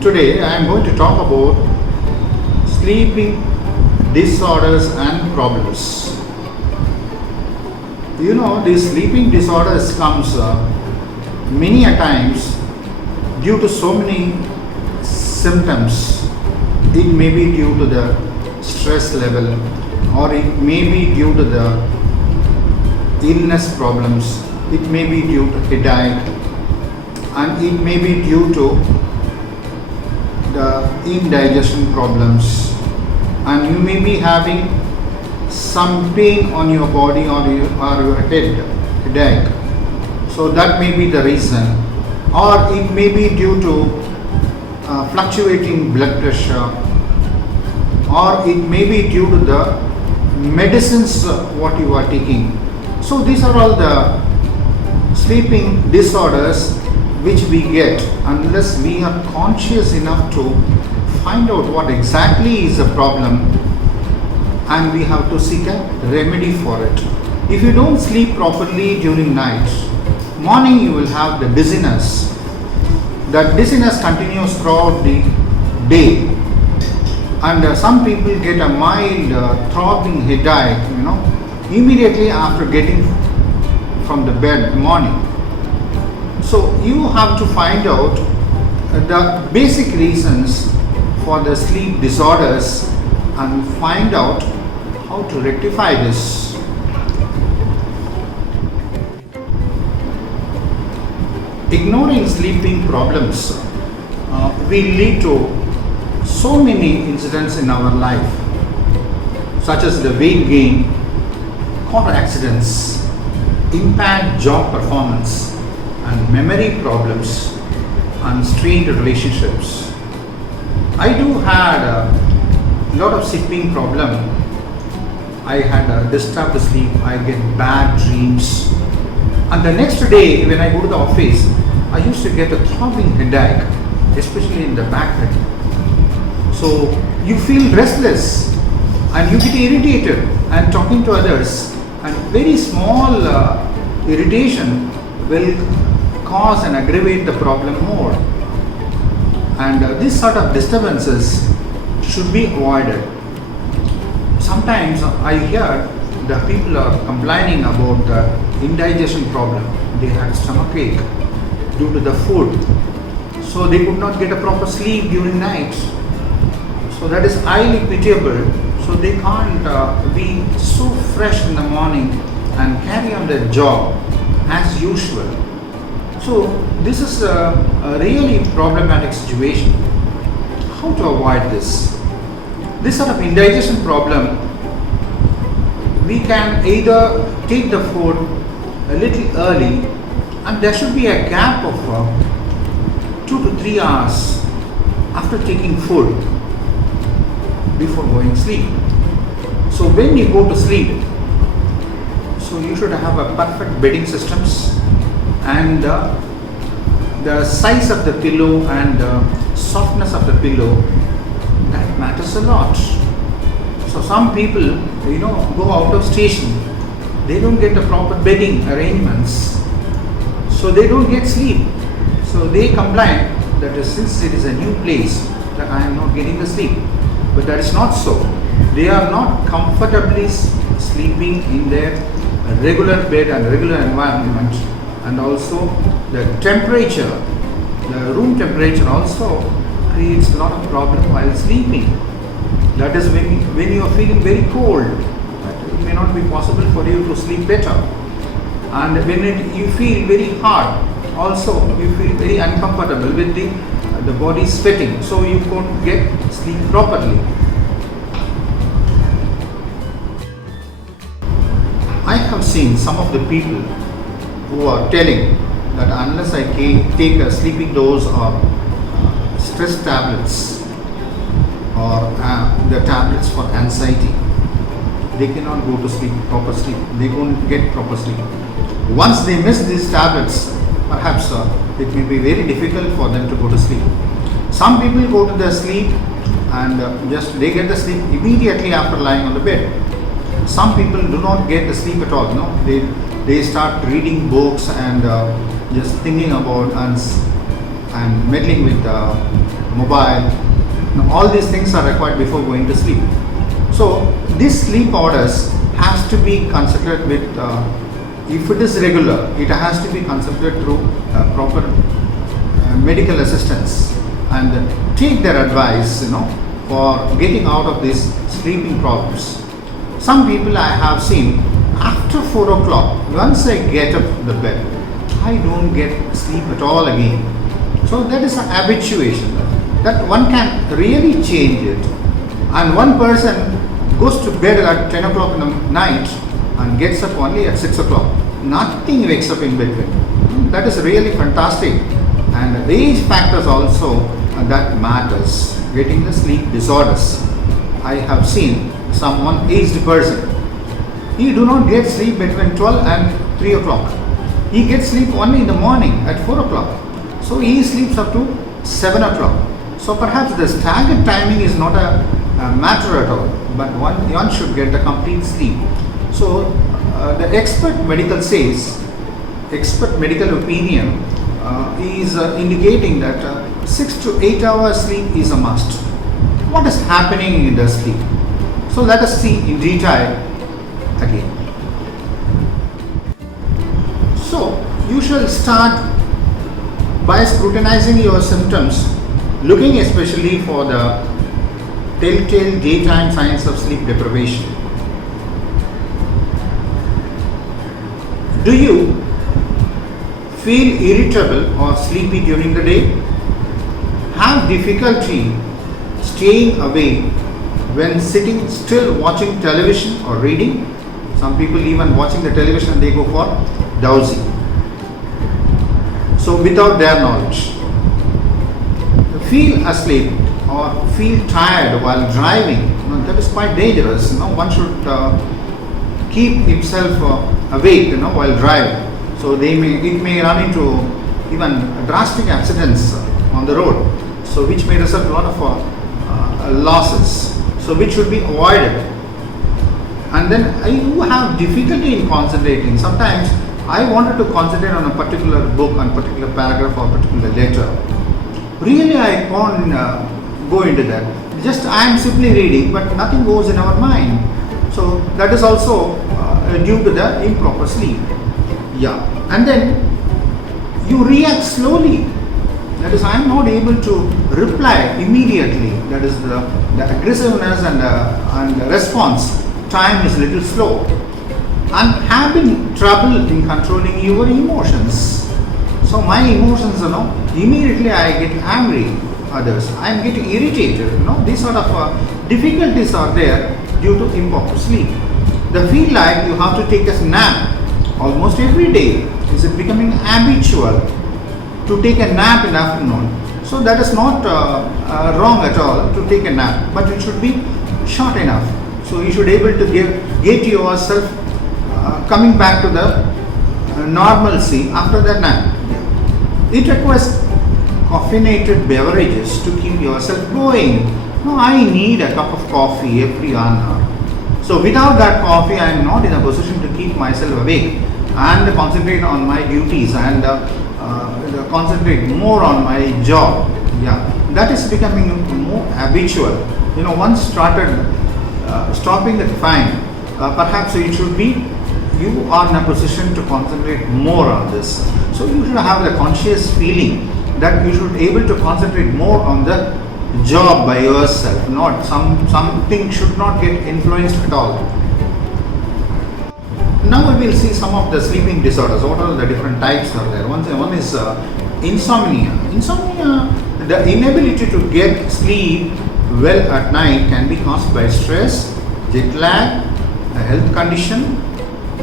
Today I am going to talk about sleeping disorders and problems. These sleeping disorders comes many a times due to so many symptoms. It may be due to the stress level, or it may be due to the illness problems. It may be due to headache, and it may be due to the indigestion problems, and you may be having some pain on your body or your headache. So that may be the reason, or it may be due to fluctuating blood pressure, or it may be due to the medicines what you are taking. So these are all the sleeping disorders which we get unless we are conscious enough to find out what exactly is the problem, and we have to seek a remedy for it. If you don't sleep properly during night, morning you will have the dizziness. That dizziness continues throughout the day, and some people get a mild throbbing headache, immediately after getting from the bed morning. So you have to find out the basic reasons for the sleep disorders and find out how to rectify this. Ignoring sleeping problems will lead to so many incidents in our life, such as the weight gain, car accidents, impaired job performance, and memory problems, and strained relationships. I do had a lot of sleeping problem. I had disturbed sleep. I get bad dreams, and the next day when I go to the office, I used to get a throbbing headache, especially in the back head. So you feel restless and you get irritated and talking to others, and very small irritation will cause and aggravate the problem more. And this sort of disturbances should be avoided. Sometimes I hear the people are complaining about the indigestion problem. They had stomach ache due to the food, so they could not get a proper sleep during night. So that is highly pitiable. So they can't be so fresh in the morning and carry on their job as usual. So this is a really problematic situation. How to avoid this? This sort of indigestion problem, we can either take the food a little early, and there should be a gap of 2 to 3 hours after taking food before going to sleep. So when you go to sleep, so you should have a perfect bedding systems, and the size of the pillow and the softness of the pillow, that matters a lot. So some people, go out of station, they don't get the proper bedding arrangements, so they don't get sleep. So they complain that since it is a new place, that I am not getting the sleep. But that is not so. They are not comfortably sleeping in their regular bed and regular environment, and also the temperature, the room temperature also creates a lot of problem while sleeping. That is when you are feeling very cold, it may not be possible for you to sleep better. And when you feel very hot, also you feel very uncomfortable with the body sweating, so you can't get sleep properly. I have seen some of the people who are telling that unless I take a sleeping dose or stress tablets or the tablets for anxiety, they cannot go to sleep, proper sleep. They won't get proper sleep. Once they miss these tablets, perhaps it may be very difficult for them to go to sleep. Some people go to their sleep and they get the sleep immediately after lying on the bed. Some people do not get the sleep at all. They start reading books and just thinking about and and meddling with the mobile. All these things are required before going to sleep. So these sleep orders has to be considered with, if it is regular, it has to be considered through proper medical assistance and take their advice, for getting out of these sleeping problems. Some people I have seen after 4 o'clock, once I get up the bed, I don't get sleep at all again. So that is an habituation that one can really change it. And one person goes to bed at 10 o'clock in the night and gets up only at 6 o'clock. Nothing wakes up in between. That is really fantastic. And age factors also that matters. Getting the sleep disorders. I have seen someone aged person. He do not get sleep between 12 and 3 o'clock. He gets sleep only in the morning at 4 o'clock. So he sleeps up to 7 o'clock. So perhaps the staggered timing is not a matter at all, but one should get a complete sleep. So the expert medical opinion is indicating that 6 to 8 hours sleep is a must. What is happening in the sleep? So let us see in detail again. So you shall start by scrutinizing your symptoms, looking especially for the telltale daytime signs of sleep deprivation. Do you feel irritable or sleepy during the day? Have difficulty staying awake when sitting still watching television or reading? Some people even watching the television they go for dowsing. So without their knowledge. Feel asleep or feel tired while driving. That is quite dangerous. One should keep himself awake while driving. So it may run into even drastic accidents on the road. So which may result a lot of losses. So which should be avoided. And then you have difficulty in concentrating. Sometimes I wanted to concentrate on a particular book, on a particular paragraph or a particular letter. Really I can't go into that. Just I am simply reading, but nothing goes in our mind. So that is also due to the improper sleep. Yeah. And then you react slowly. That is, I am not able to reply immediately. That is the aggressiveness and the response time is little slow. I'm having trouble in controlling your emotions. So my emotions, immediately I get angry. Others, I am getting irritated. These sort of difficulties are there due to improper sleep. They feel like you have to take a nap almost every day. Is it becoming habitual to take a nap in the afternoon? So that is not wrong at all to take a nap, but it should be short enough. So you should be able to get yourself coming back to the normalcy after that nap. It requires caffeinated beverages to keep yourself going. No, I need a cup of coffee every hour. So without that coffee, I am not in a position to keep myself awake and concentrate on my duties and concentrate more on my job. Yeah, that is becoming more habitual. Once started stopping that fine, perhaps it should be you are in a position to concentrate more on this. So you should have the conscious feeling that you should be able to concentrate more on the job by yourself. Not something should not get influenced at all. Now we will see some of the sleeping disorders. What are the different types are there? One is insomnia. Insomnia, the inability to get sleep well at night can be caused by stress, jet lag, a health condition,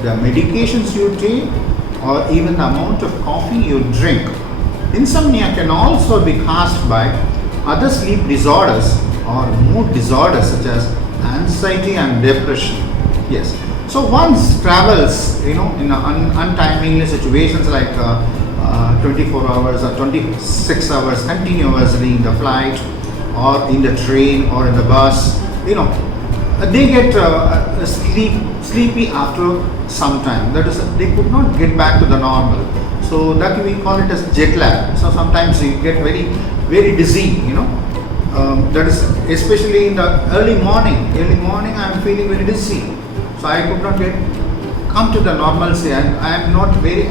the medications you take, or even the amount of coffee you drink. Insomnia can also be caused by other sleep disorders or mood disorders such as anxiety and depression. Yes. So once travels, in untimely situations like 24 hours or 26 hours continuously in the flight or in the train or in the bus, they get sleepy after some time. That is, they could not get back to the normal. So So that we call it as jet lag. So sometimes you get very dizzy, that is especially in the early morning. Early morning I am feeling very dizzy. So I could not come to the normalcy, and I am not very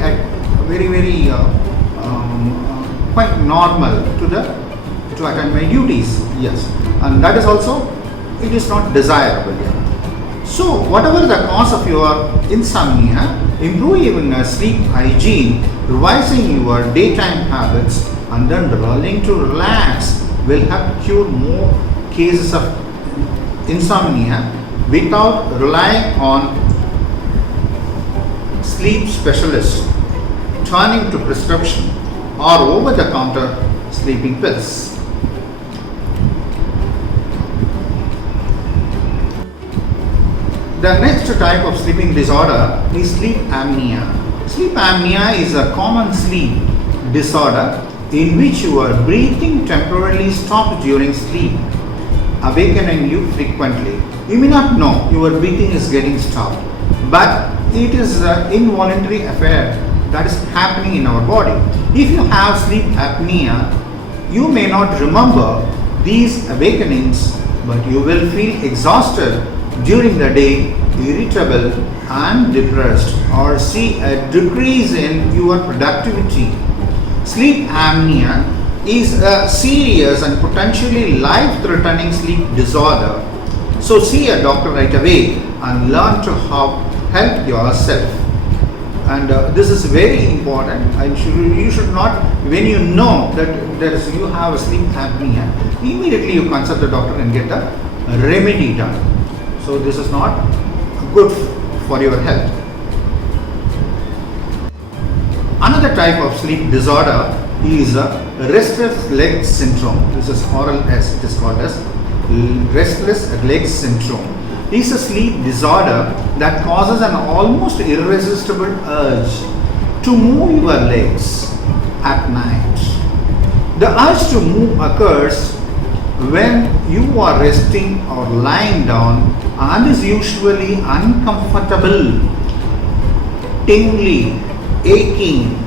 quite normal to attend my duties. Yes, and that is also, it is not desirable. Yeah. So whatever the cause of your insomnia, improving sleep hygiene, revising your daytime habits, and then learning to relax will help cure more cases of insomnia without relying on sleep specialists, turning to prescription or over-the-counter sleeping pills. The next type of sleeping disorder is sleep apnea. Sleep apnea is a common sleep disorder in which your breathing temporarily stops during sleep, awakening you frequently. You may not know your breathing is getting stopped, but it is an involuntary affair that is happening in our body. If you have sleep apnea, you may not remember these awakenings, but you will feel exhausted during the day, irritable and depressed, or see a decrease in your productivity. Sleep apnea is a serious and potentially life-threatening sleep disorder. So see a doctor right away and learn to help yourself. And this is very important. And you should not, when you know that you have a sleep apnea, immediately you consult the doctor and get a remedy done. So this is not good for your health. Another type of sleep disorder is restless leg syndrome. This is oral S. It is called as restless leg syndrome. It is a sleep disorder that causes an almost irresistible urge to move your legs at night. The urge to move occurs when you are resting or lying down and is usually uncomfortable, tingly, aching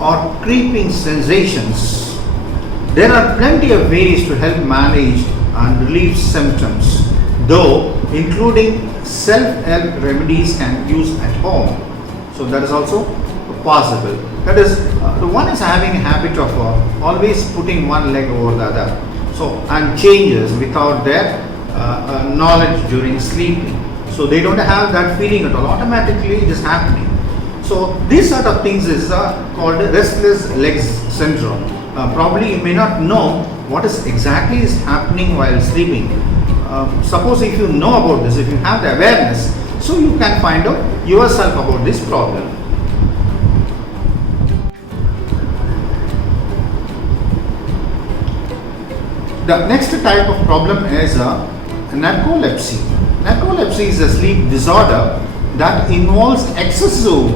or creeping sensations. There are plenty of ways to help manage and relieve symptoms, though including self-help remedies can use at home. So that is also possible. That is, the one is having a habit of always putting one leg over the other. So, and changes without their knowledge during sleeping. So they don't have that feeling at all. Automatically it is happening. So this sort of things is called restless legs syndrome. Probably you may not know what is exactly is happening while sleeping. Suppose if you know about this, if you have the awareness, so you can find out yourself about this problem. The next type of problem is narcolepsy. Narcolepsy is a sleep disorder that involves excessive,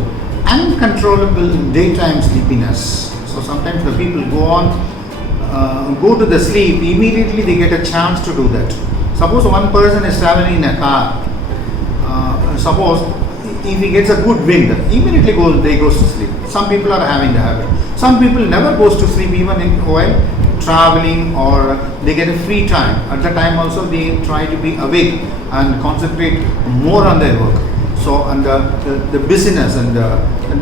uncontrollable daytime sleepiness. So sometimes the people go to the sleep, immediately they get a chance to do that. Suppose one person is traveling in a car, suppose if he gets a good wind, immediately they goes to sleep. Some people are having the habit. Some people never goes to sleep even while traveling, or they get a free time. At the time also they try to be awake and concentrate more on their work. So and the busyness and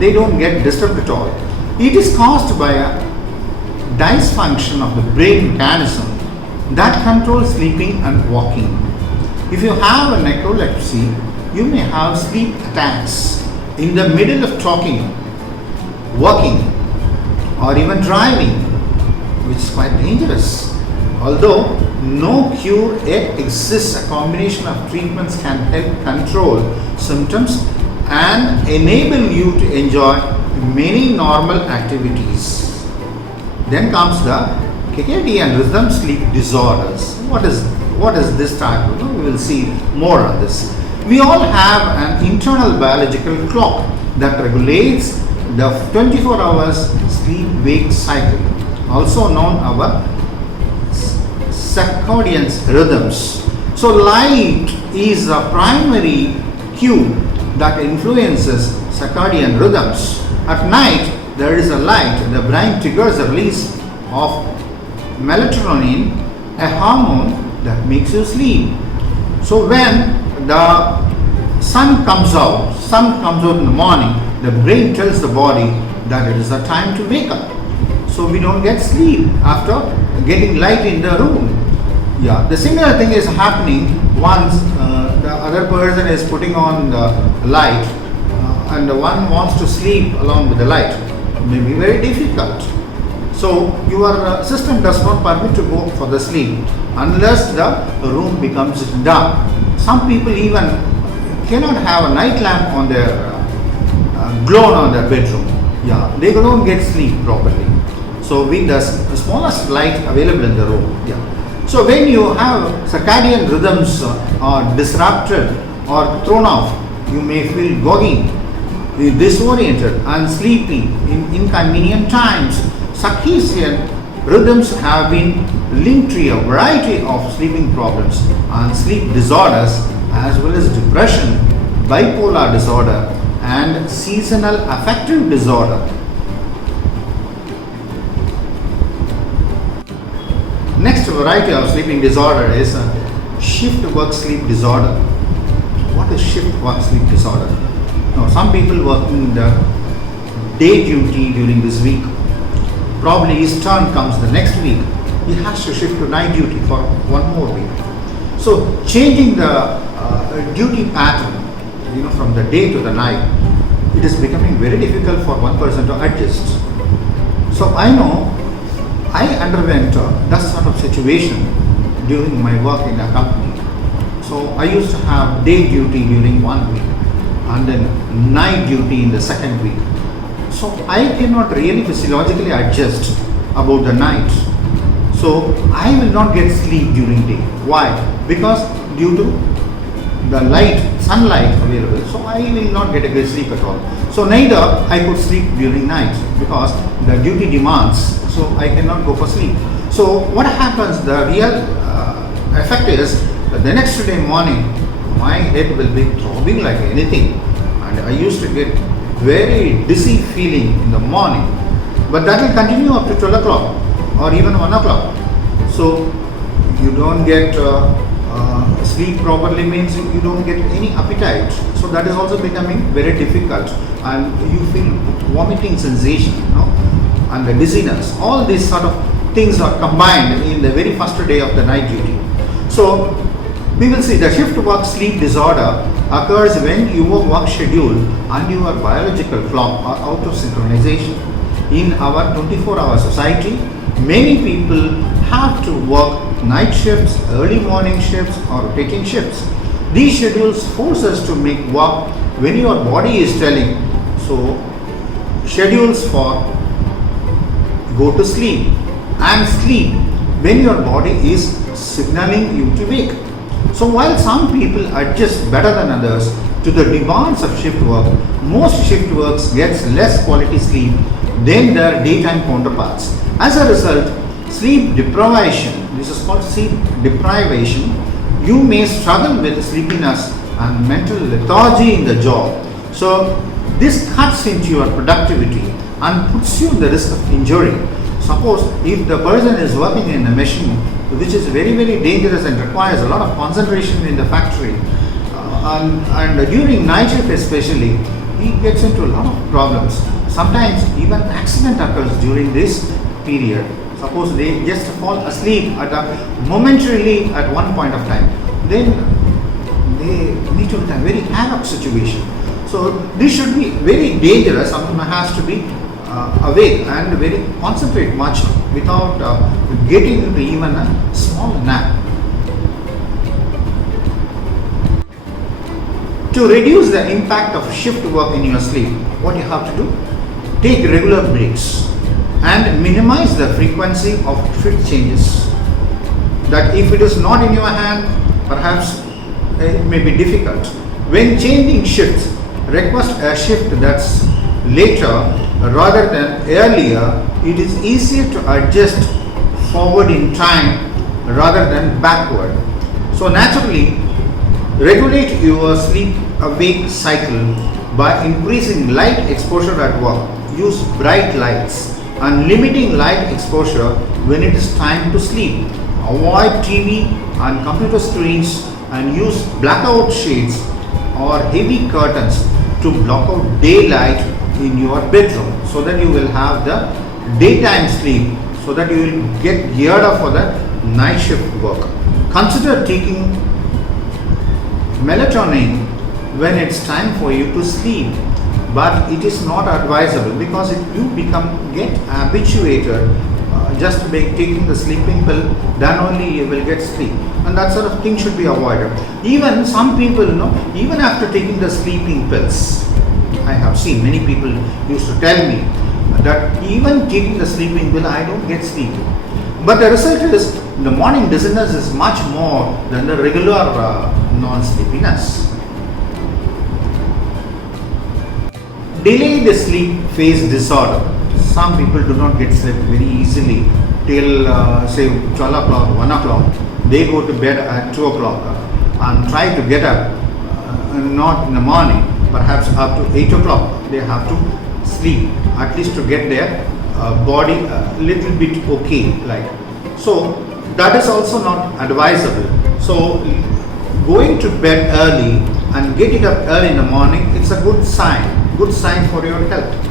they don't get disturbed at all. It is caused by a dysfunction of the brain mechanism that controls sleeping and walking. If you have a narcolepsy, you may have sleep attacks in the middle of talking, working, or even driving, which is quite dangerous. Although no cure yet exists, a combination of treatments can help control symptoms and enable you to enjoy many normal activities. Then comes the circadian rhythm sleep disorders. What is this type? We will see more on this. We all have an internal biological clock that regulates the 24 hours sleep-wake cycle, also known our circadian rhythms. So light is a primary cue that influences circadian rhythms. At night, there is a light, the brain triggers the release of melatonin, a hormone that makes you sleep. So when the sun comes out in the morning, the brain tells the body that it is the time to wake up. So we don't get sleep after getting light in the room. Yeah, the similar thing is happening once the other person is putting on the light and the one wants to sleep along with the light. It may be very difficult. So your system does not permit to go for the sleep unless the room becomes dark. Some people even cannot have a night lamp on their glow on their bedroom. Yeah, they don't get sleep properly. So with the smallest light available in the room. Yeah. So when you have circadian rhythms are disrupted or thrown off, you may feel groggy, disoriented and sleepy in inconvenient times. Circadian rhythms have been linked to a variety of sleeping problems and sleep disorders as well as depression, bipolar disorder and seasonal affective disorder. Next variety of sleeping disorder is shift work sleep disorder. What is shift work sleep disorder? Now, some people working the day duty during this week, probably his turn comes the next week, he has to shift to night duty for one more week. So changing the duty pattern, from the day to the night, it is becoming very difficult for one person to adjust. So I know I underwent that sort of situation during my work in a company. So I used to have day duty during 1 week and then night duty in the second week. So I cannot really physiologically adjust about the night. So I will not get sleep during day. Why? Because due to the sunlight available, so I will not get a good sleep at all. So neither I could sleep during night because the duty demands, so I cannot go for sleep. So what happens, the real effect is that the next day morning, my head will be throbbing like anything. And I used to get very dizzy feeling in the morning. But that will continue up to 12 o'clock or even 1 o'clock. So you don't get sleep properly means you don't get any appetite. So that is also becoming very difficult and you feel vomiting sensation, and the dizziness. All these sort of things are combined in the very first day of the night duty. So we will see the shift work sleep disorder occurs when your work schedule and your biological clock are out of synchronization. In our 24-hour society, many people have to work night shifts, early morning shifts or rotating shifts. These schedules force us to make work when your body is telling. So schedules for go to sleep and sleep when your body is signaling you to wake. So while some people adjust better than others to the demands of shift work, most shift works gets less quality sleep than their daytime counterparts. As a result, sleep deprivation, this is called sleep deprivation, you may struggle with sleepiness and mental lethargy in the job. So this cuts into your productivity and puts you in the risk of injury. Suppose if the person is working in a machine which is very very dangerous and requires a lot of concentration in the factory and during night shift especially, he gets into a lot of problems. Sometimes even accident occurs during this period. Suppose they just fall asleep momentarily at one point of time, then they meet with a very havoc situation. So this should be very dangerous. Someone has to be awake and very concentrate much without getting into even a small nap. To reduce the impact of shift work in your sleep, what you have to do? Take regular breaks and minimize the frequency of shift changes. That if it is not in your hand, perhaps it may be difficult. When changing shifts, request a shift that's later rather than earlier. It is easier to adjust forward in time rather than backward. So naturally, regulate your sleep awake cycle by increasing light exposure at work. use bright lights and limiting light exposure when it is time to sleep. Avoid TV and computer screens and use blackout shades or heavy curtains to block out daylight in your bedroom so that you will have the daytime sleep, so that you will get geared up for the night shift work. Consider taking melatonin when it's time for you to sleep, but it is not advisable because if you get habituated just by taking the sleeping pill, then only you will get sleep, and that sort of thing should be avoided. Even some people, even after taking the sleeping pills, I have seen many people used to tell me that even taking the sleeping pill, I don't get sleep. But the result is the morning dizziness is much more than the regular non-sleepiness. Delayed sleep phase disorder. Some people do not get sleep very easily till say 12 o'clock, 1 o'clock. They go to bed at 2 o'clock and try to get up, not in the morning, perhaps up to 8 o'clock. They have to sleep at least to get their body a little bit okay. So that is also not advisable. So going to bed early and getting up early in the morning, it's a good sign for your health.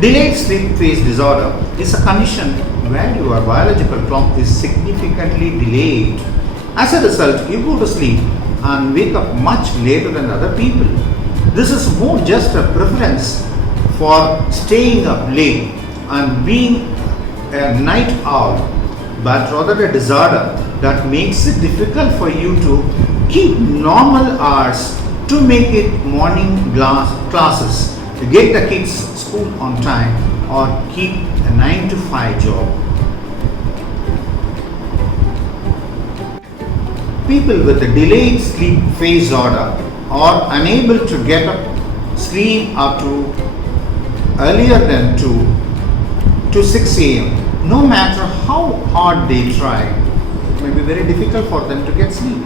Delayed sleep phase disorder is a condition where your biological clock is significantly delayed. As a result, you go to sleep and wake up much later than other people. This is more just a preference for staying up late and being a night owl, but rather a disorder that makes it difficult for you to keep normal hours to make it morning classes, to get the kids school on time, or keep a 9 to 5 job. People with a delayed sleep phase disorder are unable to get up sleep up to earlier than 2 to 6 a.m. No matter how hard they try, it may be very difficult for them to get sleep.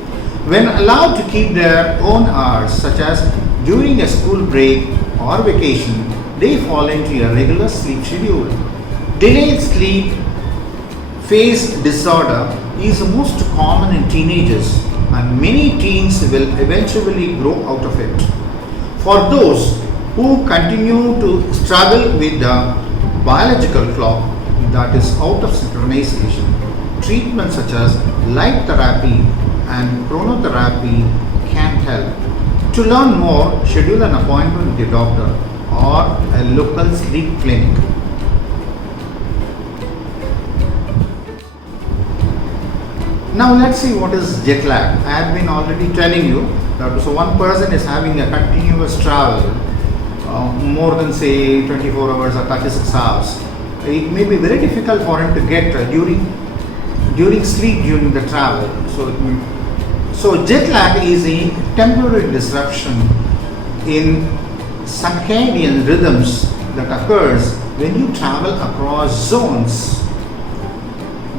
When allowed to keep their own hours, such as during a school break or vacation, they fall into a regular sleep schedule. Delayed sleep phase disorder is most common in teenagers, and many teens will eventually grow out of it. For those who continue to struggle with the biological clock that is out of synchronization, treatments such as light therapy and chronotherapy can help. To learn more, schedule an appointment with your doctor or a local sleep clinic. Now let's see what is jet lag. I have been already telling you that so one person is having a continuous travel more than say 24 hours or 36 hours. It may be very difficult for him to get during sleep during the travel. So jet lag is a temporary disruption in circadian rhythms that occurs when you travel across zones.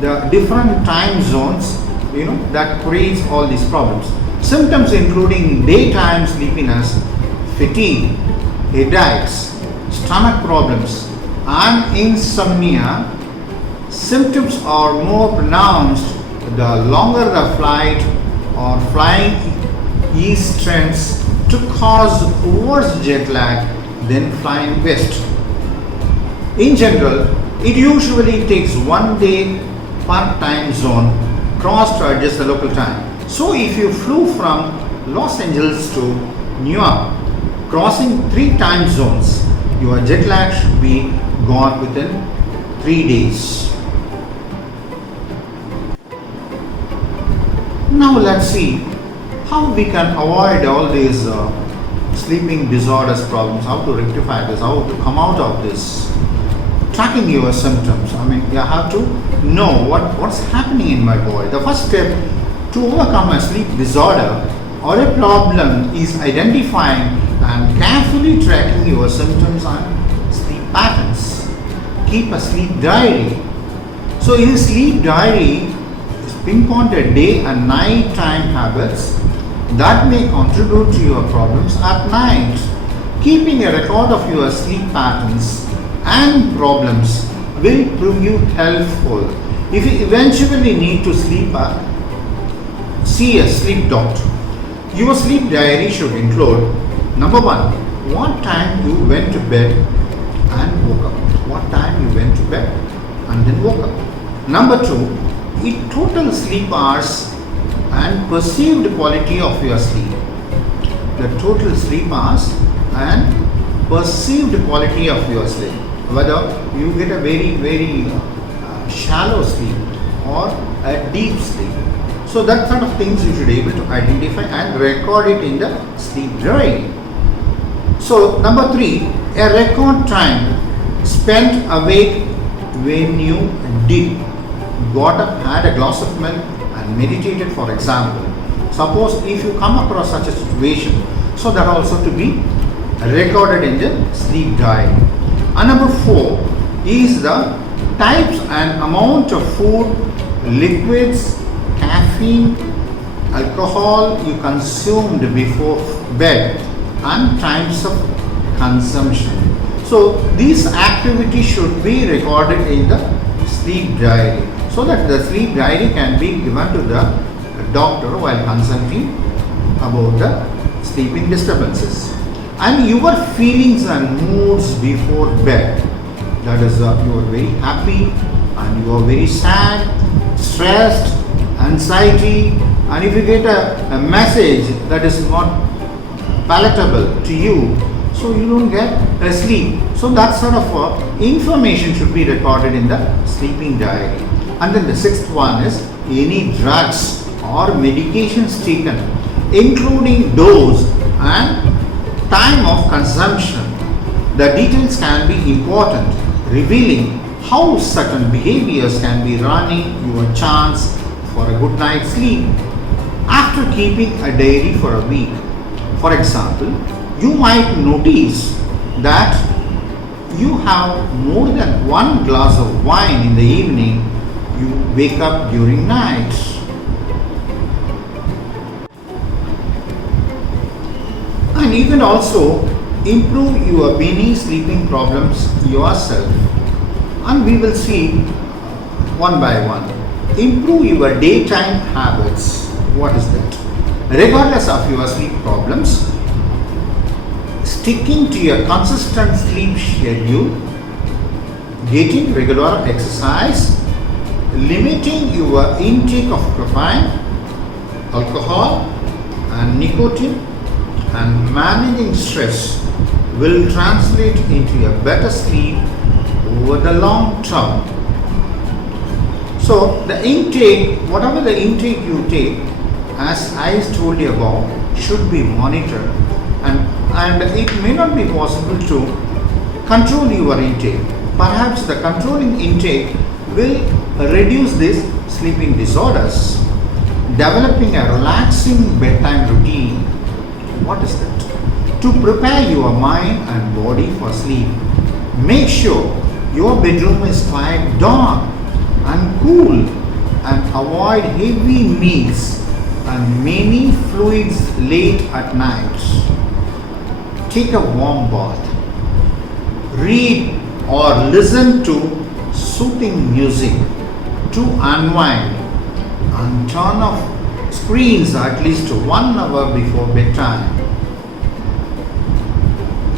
The different time zones, that creates all these problems. Symptoms including daytime sleepiness, fatigue, headaches, stomach problems, and insomnia. Symptoms are more pronounced the longer the flight or flying east trends to cause worse jet lag than flying west. In general, it usually takes 1 day per time zone cross to adjust the local time. So if you flew from Los Angeles to New York, crossing 3 time zones, your jet lag should be gone within 3 days. Now let's see how we can avoid all these sleeping disorders problems, how to rectify this, how to come out of this. Tracking your symptoms. You have to know what's happening in my body. The first step to overcome a sleep disorder or a problem is identifying and carefully tracking your symptoms and sleep patterns. Keep a sleep diary. So in sleep diary, pinpoint a day and night time habits that may contribute to your problems at night. Keeping a record of your sleep patterns and problems will prove you helpful. If you eventually need to sleep, see a sleep doctor. Your sleep diary should include number one, what time you went to bed and woke up. What time you went to bed and then woke up. Number two, total sleep hours and perceived quality of your sleep. The total sleep hours and perceived quality of your sleep. Whether you get a very shallow sleep or a deep sleep. So that sort of things you should be able to identify and record it in the sleep diary. So number three, a record time spent awake when you did got up, had a glass of milk and meditated, for example. Suppose if you come across such a situation, so that also to be recorded in the sleep diary. And number four is the types and amount of food, liquids, caffeine, alcohol you consumed before bed and times of consumption. So these activities should be recorded in the sleep diary so that the sleep diary can be given to the doctor while consulting about the sleeping disturbances. And your feelings and moods before bed, that is you are very happy and you are very sad, stressed, anxiety, and if you get a message that is not palatable to you, so you don't get a sleep. So that sort of information should be recorded in the sleeping diary. And then the sixth one is any drugs or medications taken, including dose and time of consumption. The details can be important, revealing how certain behaviors can be running your chance for a good night's sleep. After keeping a diary for a week, for example, you might notice that you have more than one glass of wine in the evening, you wake up during night. And you can also improve your many sleeping problems yourself. And we will see one by one. Improve your daytime habits. What is that? Regardless of your sleep problems, sticking to a consistent sleep schedule, getting regular exercise, limiting your intake of caffeine, alcohol, and nicotine, and managing stress will translate into a better sleep over the long term. So the intake, whatever the intake you take, as I told you above, should be monitored, and it may not be possible to control your intake. Perhaps the controlling intake will reduce these sleeping disorders. Developing a relaxing bedtime routine. What is that? To prepare your mind and body for sleep, make sure your bedroom is quite dark and cool, and avoid heavy meals and many fluids late at night. Take a warm bath. Read or listen to soothing music to unwind, and turn off screens at least 1 hour before bedtime.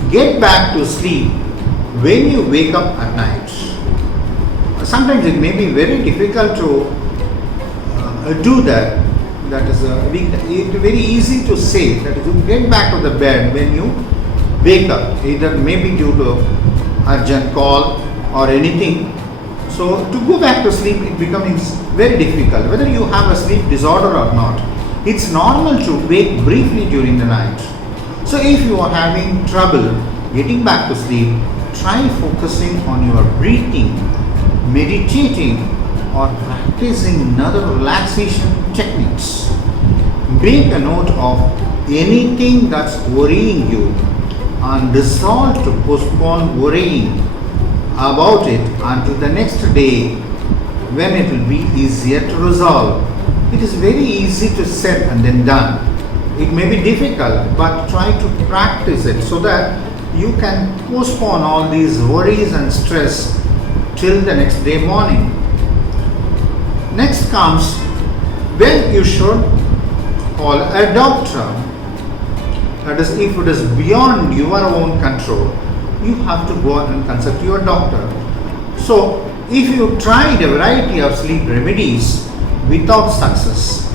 Get back to sleep when you wake up at night. Sometimes it may be very difficult to do that. That is it's very easy to say that you get back to the bed when you wake up, either maybe due to urgent call or anything. So to go back to sleep, it becomes very difficult. Whether you have a sleep disorder or not, it's normal to wake briefly during the night. So if you are having trouble getting back to sleep, try focusing on your breathing, meditating, or practicing other relaxation techniques. Make a note of anything that's worrying you and resolve to postpone worrying about it until the next day when it will be easier to resolve. It is very easy to set and then done. It may be difficult, but try to practice it so that you can postpone all these worries and stress till the next day morning. Next comes when you should call a doctor. That is, if it is beyond your own control, you have to go and consult your doctor. So, if you tried a variety of sleep remedies without success,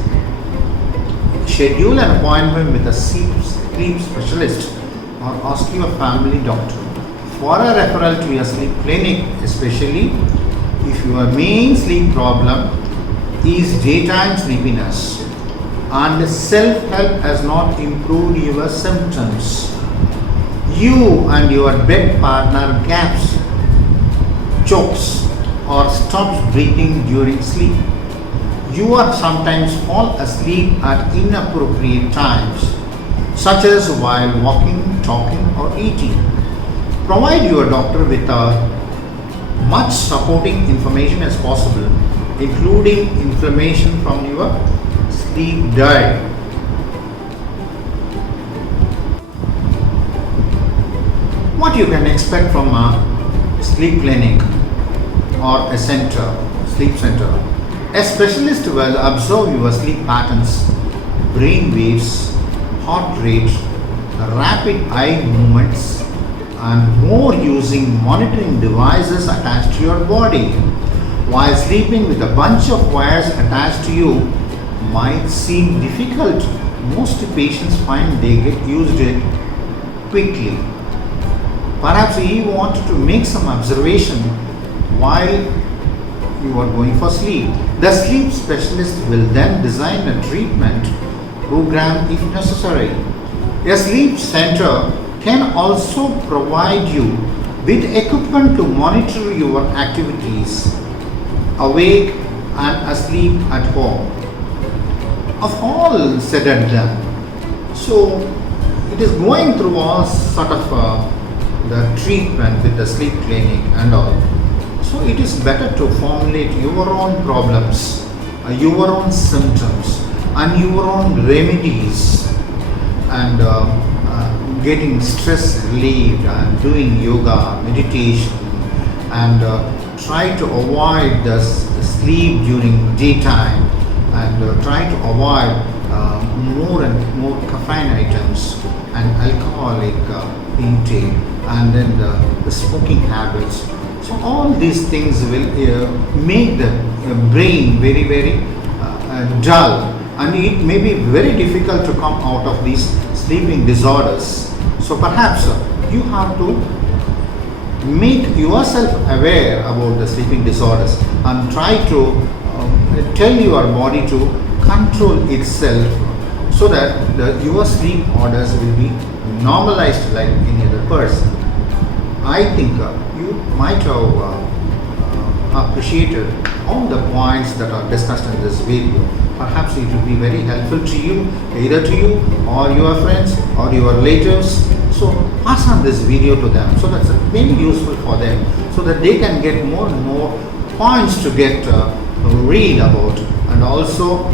schedule an appointment with a sleep specialist or ask your family doctor for a referral to a sleep clinic, especially if your main sleep problem is daytime sleepiness and self-help has not improved your symptoms. You and your bed partner gaps, chokes, or stops breathing during sleep. You are sometimes fall asleep at inappropriate times, such as while walking, talking, or eating. Provide your doctor with much supporting information as possible, including information from your sleep diet. What you can expect from a sleep clinic or a sleep center. A specialist will observe your sleep patterns, brain waves, heart rate, rapid eye movements, and more using monitoring devices attached to your body. While sleeping with a bunch of wires attached to you might seem difficult, most patients find they get used to it quickly. Perhaps you wanted to make some observation while you are going for sleep. The sleep specialist will then design a treatment program if necessary. A sleep center can also provide you with equipment to monitor your activities, awake and asleep at home. Of all said and done. So it is going through all sort of the treatment with the sleep clinic and all. So it is better to formulate your own problems, your own symptoms, and your own remedies, and getting stress relieved and doing yoga, meditation, and try to avoid the sleep during daytime, and try to avoid more and more caffeine items and alcoholic intake, and then the smoking habits. So all these things will make the brain very, very dull, and it may be very difficult to come out of these sleeping disorders. So perhaps you have to make yourself aware about the sleeping disorders and try to tell your body to control itself, so that your sleep orders will be normalized like any other person. I think you might have appreciated all the points that are discussed in this video. Perhaps it will be very helpful to you, either to you or your friends or your relatives. So pass on this video to them, so that's very useful for them, so that they can get more and more points to get read about, and also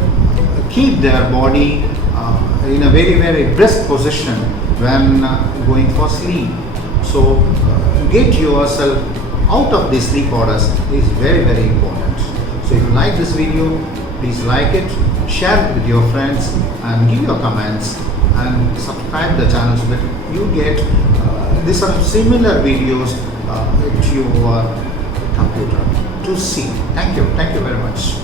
keep their body in a very, very brisk position when going for sleep. So get yourself out of these sleep orders is very, very important. So if you like this video, please like it, share it with your friends, and give your comments, and subscribe the channel so that you get these sort of similar videos to your computer to see. Thank you very much.